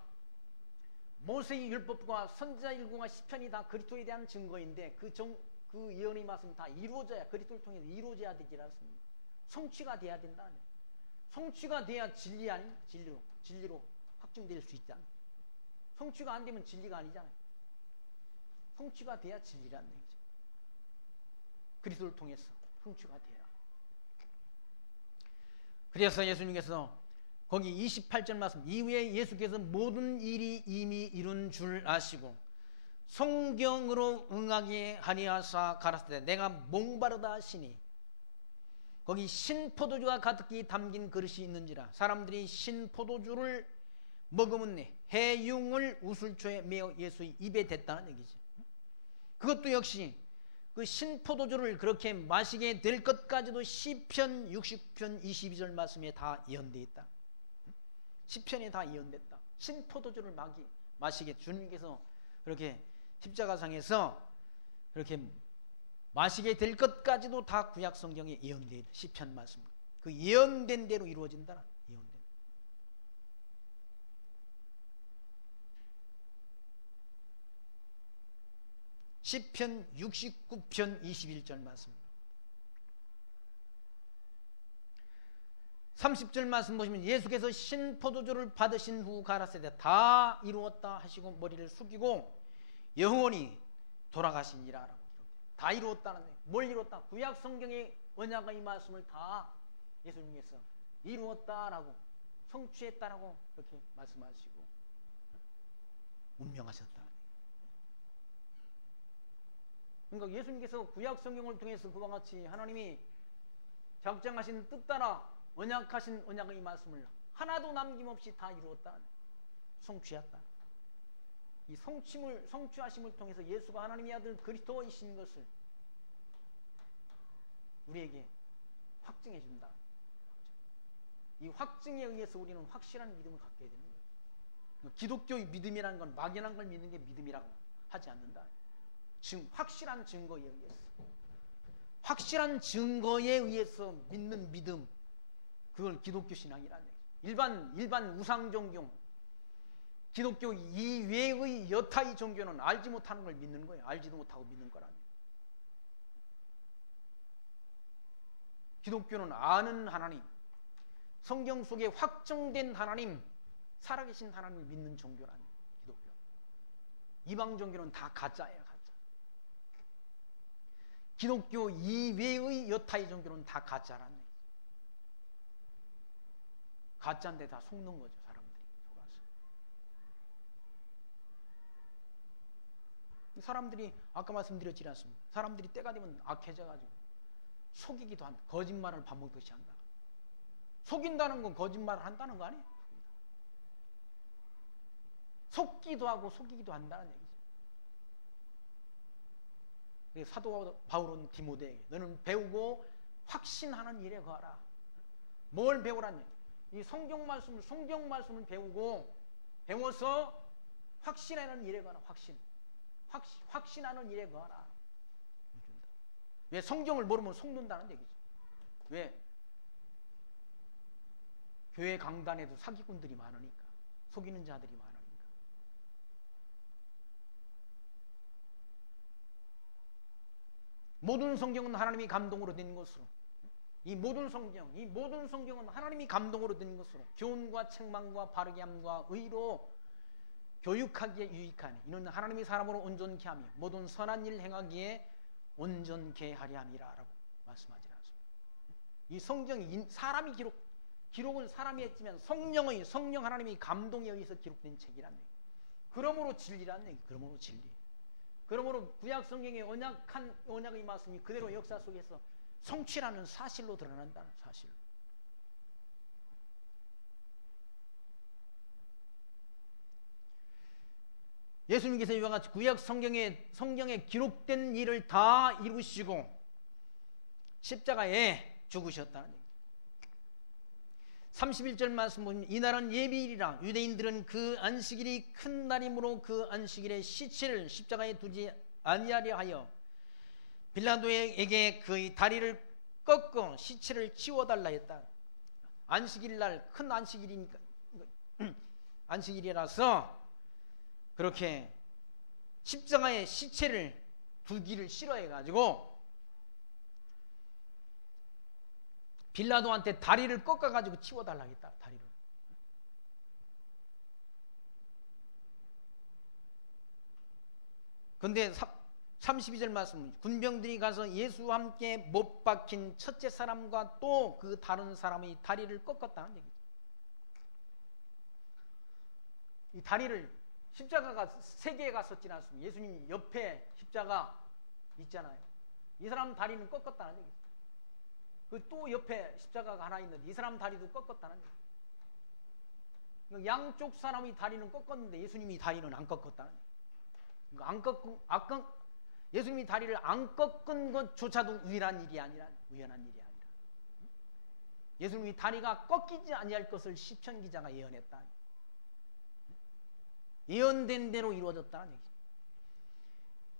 모세의 율법과 선지자 일공과 시편이 다 그리스도에 대한 증거인데, 그 예언의 말씀이 다 이루어져야, 그리스도를 통해서 이루어져야 되지 않습니까? 성취가 돼야 된다. 성취가 돼야 진리로 확증될 수 있잖아요. 성취가 안 되면 진리가 아니잖아요. 성취가 돼야 진리라는 얘기죠. 그리스도를 통해서 성취가 돼야. 그래서 예수님께서 거기 28절 말씀, 이후에 예수께서 모든 일이 이미 이룬 줄 아시고 성경으로 응하게 하리하사 가라사대 내가 목마르다 하시니, 거기 신포도주가 가득히 담긴 그릇이 있는지라 사람들이 신포도주를 머금은 해융을 우슬초에 메어 예수의 입에 댔다는 얘기죠. 그것도 역시 그 신포도주를 그렇게 마시게 될 것까지도 시편 60편 22절 말씀에 다 예언되어 있다. 시편에 다 예언됐다. 신포도주를 마시게 주님께서 그렇게 십자가상에서 그렇게 마시게 될 것까지도 다 구약 성경에 예언되어 있다. 시편 말씀. 그 예언된 대로 이루어진다. 예언된. 시편 69편 21절 말씀. 30절 말씀 보시면 예수께서 신포도주를 받으신 후 가라사대 다 이루었다 하시고 머리를 숙이고 영원히 돌아가시니라. 다 이루었다는 거예요. 뭘 이루었다? 구약 성경의 언약의 이 말씀을 다 예수님께서 이루었다라고 성취했다라고 그렇게 말씀하시고 운명하셨다. 그러니까 예수님께서 구약 성경을 통해서 그와 같이 하나님이 작정하신 뜻 따라 언약하신 언약의 이 말씀을 하나도 남김없이 다 이루었다. 성취했다. 이 성취하심을 통해서 예수가 하나님의 아들 그리스도이신 것을 우리에게 확증해 준다. 이 확증에 의해서 우리는 확실한 믿음을 갖게 되는 거예요. 기독교의 믿음이라는 건 막연한 걸 믿는 게 믿음이라고 하지 않는다. 확실한 증거에 의해서, 확실한 증거에 의해서 믿는 믿음, 그걸 기독교 신앙이라는 얘기죠. 일반 우상 종교, 기독교 이외의 여타의 종교는 알지 못하는 걸 믿는 거예요. 알지도 못하고 믿는 거라는 얘기죠. 기독교는 아는 하나님, 성경 속에 확정된 하나님, 살아계신 하나님을 믿는 종교라는 기독교. 이방 종교는 다 가짜예요. 가짜. 기독교 이외의 여타의 종교는 다 가짜라는 얘기죠. 가짜인데 다 속는 거죠. 사람들이 속아서. 사람들이 아까 말씀드렸지 않습니까? 사람들이 때가 되면 악해져가지고 속이기도 한다. 거짓말을 밥 먹듯이 한다. 속인다는 건 거짓말을 한다는 거 아니에요? 속기도 하고 속이기도 한다는 얘기죠. 사도 바울은 디모데에게 너는 배우고 확신하는 일에 거하라. 뭘 배우라니? 이 성경 말씀을 배우고 배워서 확신하는 일에 거하라. 확신하는 일에 거하라. 왜? 성경을 모르면 속는다는 얘기죠. 왜? 교회 강단에도 사기꾼들이 많으니까, 속이는 자들이 많으니까. 모든 성경은 하나님이 감동으로 된 것으로, 이 모든 성경은 하나님이 감동으로 된 것으로 교훈과 책망과 바르게 함과 의로 교육하기에 유익하니 이는 하나님이 사람으로 온전케 하며 모든 선한 일 행하기에 온전케 하려 함이라라고 말씀하지 않습니다. 이 성경이 사람이 기록은 사람이 했지만 성령 하나님이 감동에 의해서 기록된 책이란 얘기. 그러므로 진리란 얘기. 그러므로 진리. 그러므로 구약 성경의 언약의 말씀이 그대로 역사 속에서 성취라는 사실로 드러난다는 사실. 예수님께서 이와 같이 구약 성경에 기록된 일을 다 이루시고 십자가에 죽으셨다는 얘기입니다. 31절 말씀 보면 이날은 예비일이라 유대인들은 그 안식일이 큰 날이므로 그 안식일에 시체를 십자가에 두지 아니하려 하여 빌라도에게 그의 다리를 꺾어 시체를 치워달라 했다. 안식일 날 큰 안식일이니까 안식일이라서 그렇게 십자가에 시체를 두기를 싫어해가지고 빌라도한테 다리를 꺾어가지고 치워달라고 했다. 다리를. 근데 32절 말씀 군병들이 가서 예수와 함께 못 박힌 첫째 사람과 또 그 다른 사람의 다리를 꺾었다는 얘기죠. 이 다리를 십자가가 3개가 섰지 않습니까? 예수님 옆에 십자가 있잖아요. 이 사람 다리는 꺾었다는 얘기죠. 그 또 옆에 십자가가 하나 있는데 이 사람 다리도 꺾었다는 얘기죠. 양쪽 사람의 다리는 꺾었는데 예수님이 다리는 안 꺾었다는 얘기죠. 예수님이 다리를 안 꺾은 것조차도 우연한 일이 아니라 예수님이 다리가 꺾이지 아니할 것을 시편 기자가 예언했다. 예언된 대로 이루어졌다는 얘기죠.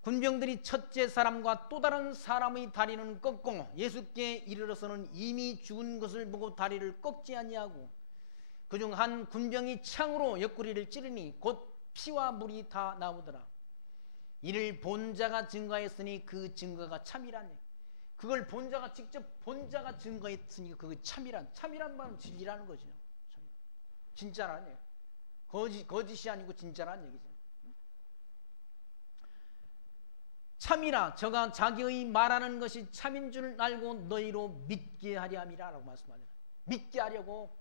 군병들이 첫째 사람과 또 다른 사람의 다리는 꺾고 예수께 이르러서는 이미 죽은 것을 보고 다리를 꺾지 아니하고 그중 한 군병이 창으로 옆구리를 찌르니 곧 피와 물이 다 나오더라. 이를 본 자가 증거했으니 그 증거가 참이라네. 그걸 본자가 직접 본자가 증거했으니까 그게 참이란 말은 진리라는 거죠. 진짜라는 얘기. 거짓이 아니고 진짜라는 얘기죠. 참이라 저가 자기의 말하는 것이 참인 줄 알고 너희로 믿게 하려 함이라라고 말씀하잖아요. 믿게 하려고,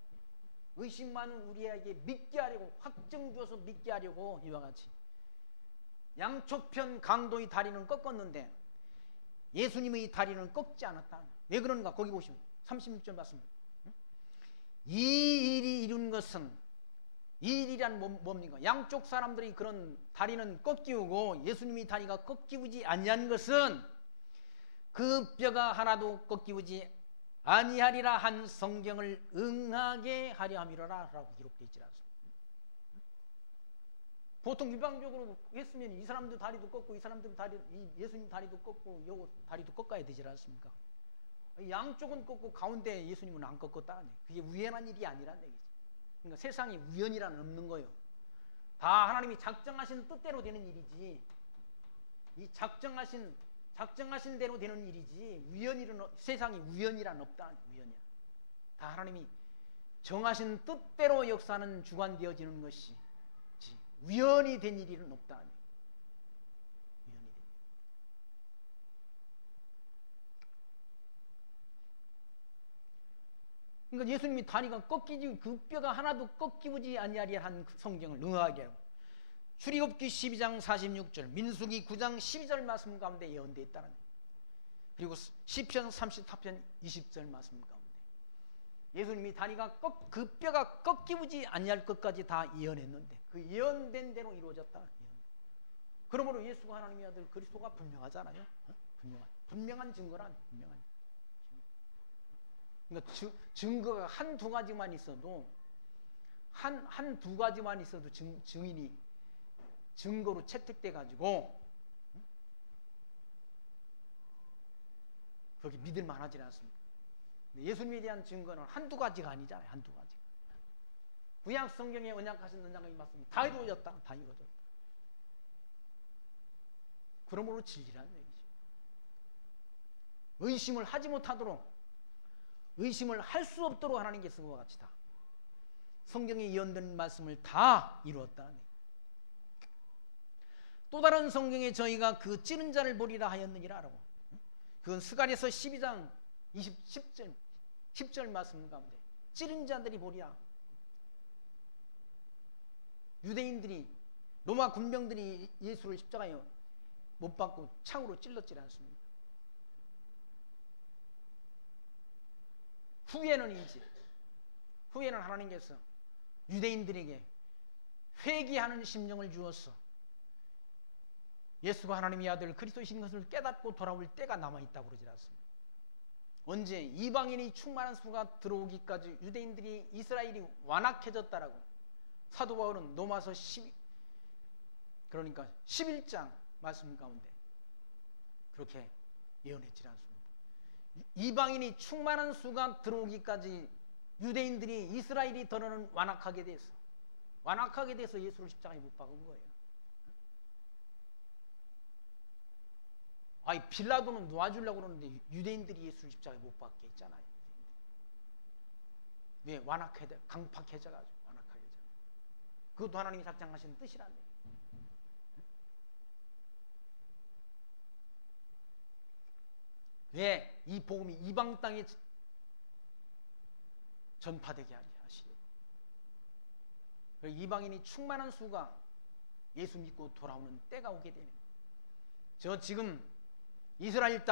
의심 많은 우리에게 믿게 하려고, 확증 주어서 믿게 하려고, 이와 같이 양쪽편 강도의 다리는 꺾었는데 예수님의 다리는 꺾지 않았다. 왜 그런가? 거기 보시면 36절 말씀. 이 일이 이룬 것은, 이 일이란 뭡니까? 양쪽 사람들이 그런 다리는 꺾이우고 예수님의 다리가 꺾이우지 아니한 것은 그 뼈가 하나도 꺾이우지 아니하리라 한 성경을 응하게 하려 함이로라 라고 기록되어 있지 않습니까? 보통 일방적으로 했으면 이 사람들 다리도 꺾고 이 사람들 예수님 다리도 꺾고 요 다리도 꺾어야 되지 않습니까? 양쪽은 꺾고 가운데 예수님은 안 꺾었다. 그게 우연한 일이 아니란 얘기죠. 그러니까 세상에 우연이란 없는 거예요. 다 하나님이 작정하신 뜻대로 되는 일이지, 이 작정하신 대로 되는 일이지 세상에 우연이란 없다. 우연이야. 다 하나님이 정하신 뜻대로 역사는 주관되어지는 것이 우연이 된 일은 없다. 우연이 된. 그러니까 예수님이 다리가 꺾이지, 그 뼈가 하나도 꺾이지 아니하리라 한 성경을 응하게 하고, 출애굽기 12장 46절, 민수기 9장 12절 말씀 가운데 예언되어 있다는 거예요. 그리고 시편 34편 20절 말씀 가운데 예수님이 다리가 그 뼈가 꺾이지 아니할 것까지 다 예언했는데 그 예언된 대로 이루어졌다. 그러므로 예수가 하나님의 아들 그리스도가 분명하잖아요. 분명한 증거란 분명한. 그러니까 증거가 한두 가지만 있어도 한두 가지만 있어도 증인이 증거로 채택돼 가지고 그렇게 믿을 만하지 않습니다. 예수님에 대한 증거는 한두 가지가 아니잖아요. 한두 가지. 구약 성경에 언약하신 언약의 말씀이 다 이루어졌다. 다 이루어졌다. 그러므로 진리라는 얘기죠. 의심을 하지 못하도록, 의심을 할 수 없도록 하나님께서 그와 같이 다 성경에 예언된 말씀을 다 이루었다. 또 다른 성경에 저희가 그 찌른 자를 보리라 하였느니라라고. 그건 스가랴서 12장 10절 말씀 가운데 찌른 자들이 보리라. 유대인들이, 로마 군병들이 예수를 십자가에 못 박고 창으로 찔렀지 않습니까? 후에는 하나님께서 유대인들에게 회개하는 심령을 주어서 예수가 하나님의 아들 그리스도이신 것을 깨닫고 돌아올 때가 남아있다고 그러지 않습니다. 언제? 이방인이 충만한 수가 들어오기까지 유대인들이, 이스라엘이 완악해졌다라고 사도 바울은 로마서 11장 말씀 가운데 그렇게 예언했지 않습니다. 이방인이 충만한 수가 들어오기까지 유대인들이, 이스라엘이 더러는 완악하게 돼서 예수를 십자가에 못 박은 거예요. 아니, 빌라도는 놓아주려고 그러는데 유대인들이 예수를 십자가에 못 박게 했잖아요. 왜? 강팍해져가지고 완악하게 해져. 그것도 하나님이 작정하신 뜻이란데. 왜? 이 복음이 이방 땅에 전파되게 하시려고. 이방인이 충만한 수가 예수 믿고 돌아오는 때가 오게 되는. 지금 이스라엘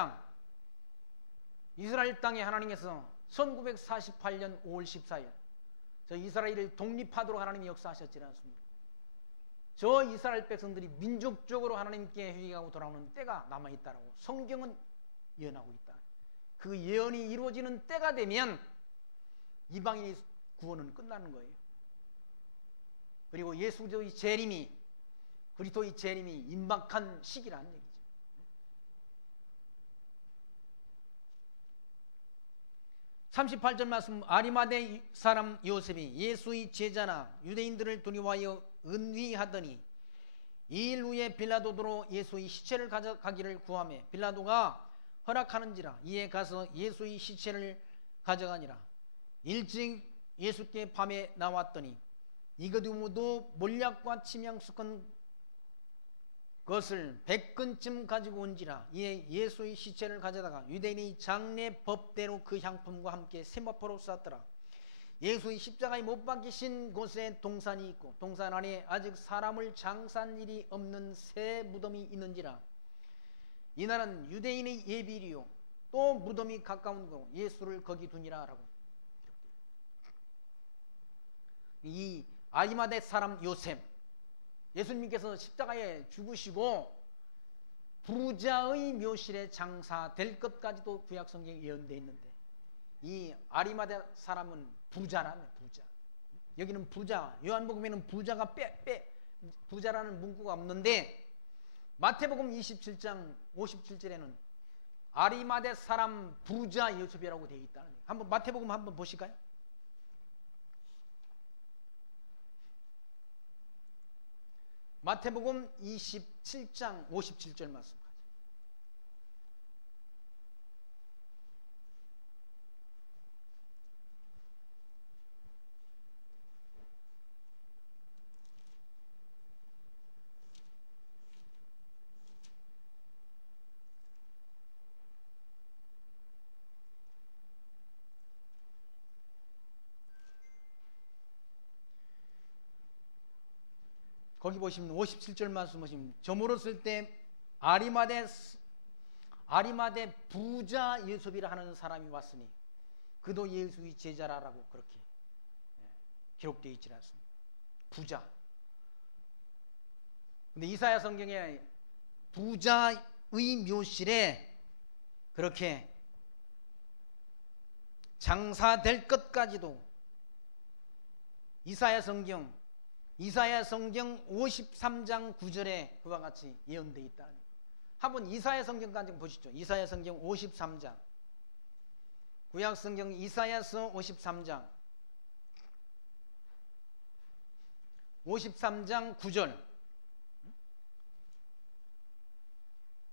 땅에 하나님께서 1948년 5월 14일 저 이스라엘을 독립하도록 하나님이 역사하셨지 않습니까? 저 이스라엘 백성들이 민족적으로 하나님께 회개하고 돌아오는 때가 남아있다라고 성경은 예언하고 있다. 그 예언이 이루어지는 때가 되면 이방인의 구원은 끝나는 거예요. 그리고 예수의 재림이, 그리스도의 재림이 임박한 시기라는 얘기죠. (38절) 말씀, 아리마대 사람 요셉이 예수의 제자나 유대인들을 두려워하여 은휘하더니 2일 후에 빌라도로 예수의 시체를 가져가기를 구하매 빌라도가 허락하는지라. 이에 가서 예수의 시체를 가져가니라. 일찍 예수께 밤에 나왔더니 니고디모도 몰약과 침향 섞은 것을 100근쯤 가지고 온지라. 이에 예수의 시체를 가져다가 유대인의 장례 법대로 그 향품과 함께 세마포로 쌌더라. 예수의 십자가에 못 박히신 곳에 동산이 있고 동산 안에 아직 사람을 장사한 일이 없는 새 무덤이 있는지라. 이날은 유대인의 예비일이요 또 무덤이 가까운 곳 예수를 거기 두니라 라고. 이 아리마대 사람 요셉, 예수님께서 십자가에 죽으시고 부자의 묘실에 장사될 것까지도 구약 성경에 예언되어 있는데 이 아리마대 사람은 부자라네. 부자. 여기는 부자, 요한복음에는 부자가 부자라는 문구가 없는데 마태복음 27장 57절에는 아리마대 사람 부자 요셉이라고 되어 있다는 거예요. 한번 마태복음 한번 보실까요? 마태복음 27장 57절 말씀. 거기 보시면 57절 말씀 보시면 저물었을 때 아리마대 부자 요셉이라 하는 사람이 왔으니 그도 예수의 제자라라고 그렇게 기록되어 있지 않습니다. 부자. 근데 이사야 성경에 부자의 묘실에 그렇게 장사될 것까지도 이사야 성경 53장 9절에 그와 같이 예언되어 있다. 한번 이사야 성경까지 보시죠. 이사야 성경 53장. 구약 성경 이사야서 53장 9절.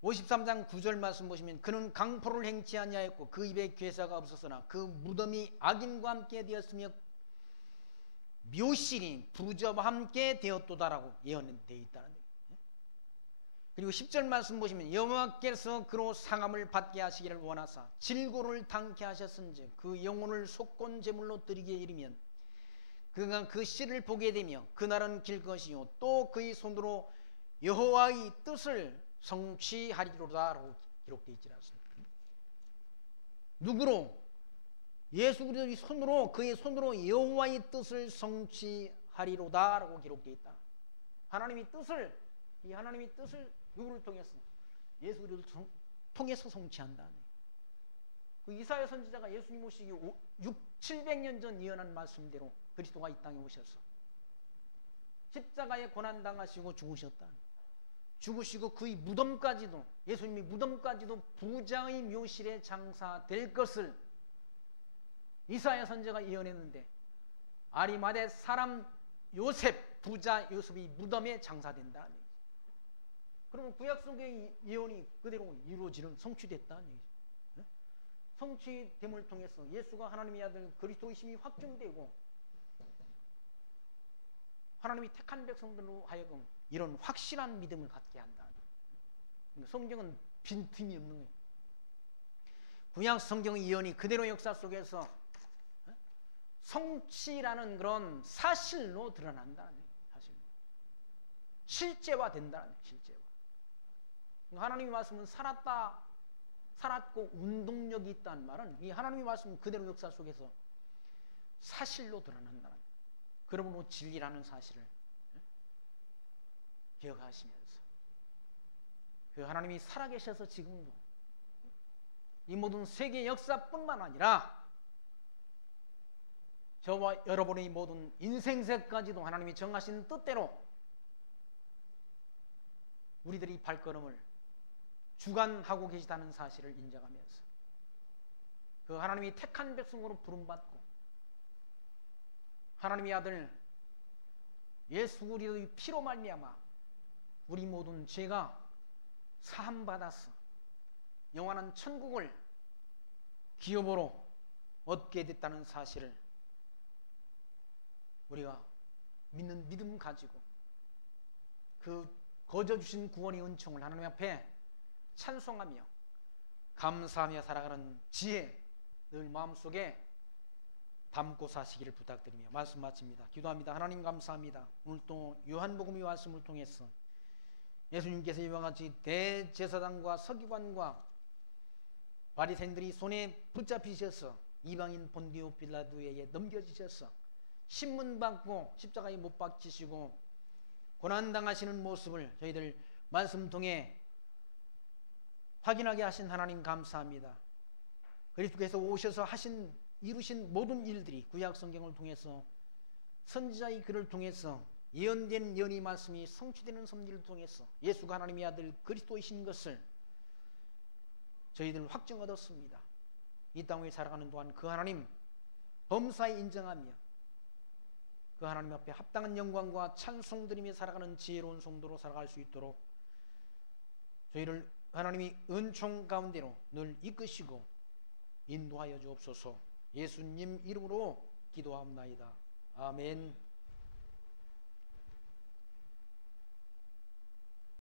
53장 9절 말씀 보시면 그는 강포를 행치 아니하였고 그 입에 괴사가 없었으나 그 무덤이 악인과 함께 되었으며 묘실이 부자와 함께 되었도다라고 예언되어 있다는 거예요. 그리고 10절 말씀 보시면 여호와께서 그로 상함을 받게 하시기를 원하사 질고를 당케 하셨은즉 그 영혼을 속건 제물로 드리게 이르면 그가 그 씨를 보게 되며 그날은 길 것이요 또 그의 손으로 여호와의 뜻을 성취하리로다라고 기록되어 있지 않습니까? 누구로? 예수 그리스도의 손으로 그의 손으로 여호와의 뜻을 성취하리로다라고 기록되어 있다. 하나님의 뜻을 이 하나님의 뜻을 누구를 통해서? 예수 그리스도를 통해서 성취한다. 그 이사야 선지자가 예수님 오시기 700년 전 예언한 말씀대로 그리스도가 이 땅에 오셔서 십자가에 고난당하시고 죽으셨다. 죽으시고 그의 무덤까지도 예수님의 무덤까지도 부자의 묘실에 장사될 것을 이사야 선지자가 예언했는데 아리마대 사람 요셉 부자 요셉이 무덤에 장사된다. 그러면 구약 속의 예언이 그대로 이루어지는 성취됐다는 얘기죠. 성취됨을 통해서 예수가 하나님의 아들 그리스도의 심이 확증되고 하나님이 택한 백성들로 하여금 이런 확실한 믿음을 갖게 한다. 성경은 빈틈이 없는 거예요. 구약 성경의 예언이 그대로 역사 속에서 성취라는 그런 사실로 드러난다는 거예요. 사실로. 실제화 된다는 거예요. 실제화. 하나님의 말씀은 살았고 운동력이 있다는 말은 이 하나님의 말씀은 그대로 역사 속에서 사실로 드러난다는 거예요. 그러므로 진리라는 사실을 기억하시면서 그 하나님이 살아계셔서 지금도 이 모든 세계 역사뿐만 아니라 저와 여러분의 모든 인생세까지도 하나님이 정하신 뜻대로 우리들이 발걸음을 주관하고 계시다는 사실을 인정하면서 그 하나님이 택한 백성으로 부름받고 하나님의 아들 예수 그리스도의 피로 말미암아 우리 모든 죄가 사함받아서 영원한 천국을 기업으로 얻게 됐다는 사실을 우리가 믿는 믿음 가지고 그 거저 주신 구원의 은총을 하나님 앞에 찬송하며 감사하며 살아가는 지혜 늘 마음속에 담고 사시기를 부탁드리며 말씀 마칩니다. 기도합니다. 하나님 감사합니다. 오늘 또 요한복음의 말씀을 통해서 예수님께서 이와 같이 대제사장과 서기관과 바리새인들이 손에 붙잡히셔서 이방인 본디오 빌라도에게 넘겨지셔서 신문받고 십자가에 못 박히시고 고난당하시는 모습을 저희들 말씀 통해 확인하게 하신 하나님 감사합니다. 그리스도께서 오셔서 이루신 모든 일들이 구약 성경을 통해서 선지자의 글을 통해서 예언된 예언의 말씀이 성취되는 섭리를 통해서 예수가 하나님의 아들 그리스도이신 것을 저희들 확증 얻었습니다. 이 땅에 살아가는 동안 그 하나님 범사에 인정하며 그 하나님 앞에 합당한 영광과 찬송드리며 살아가는 지혜로운 성도로 살아갈 수 있도록 저희를 하나님이 은총 가운데로 늘 이끄시고 인도하여 주옵소서. 예수님 이름으로 기도합나이다. 아멘.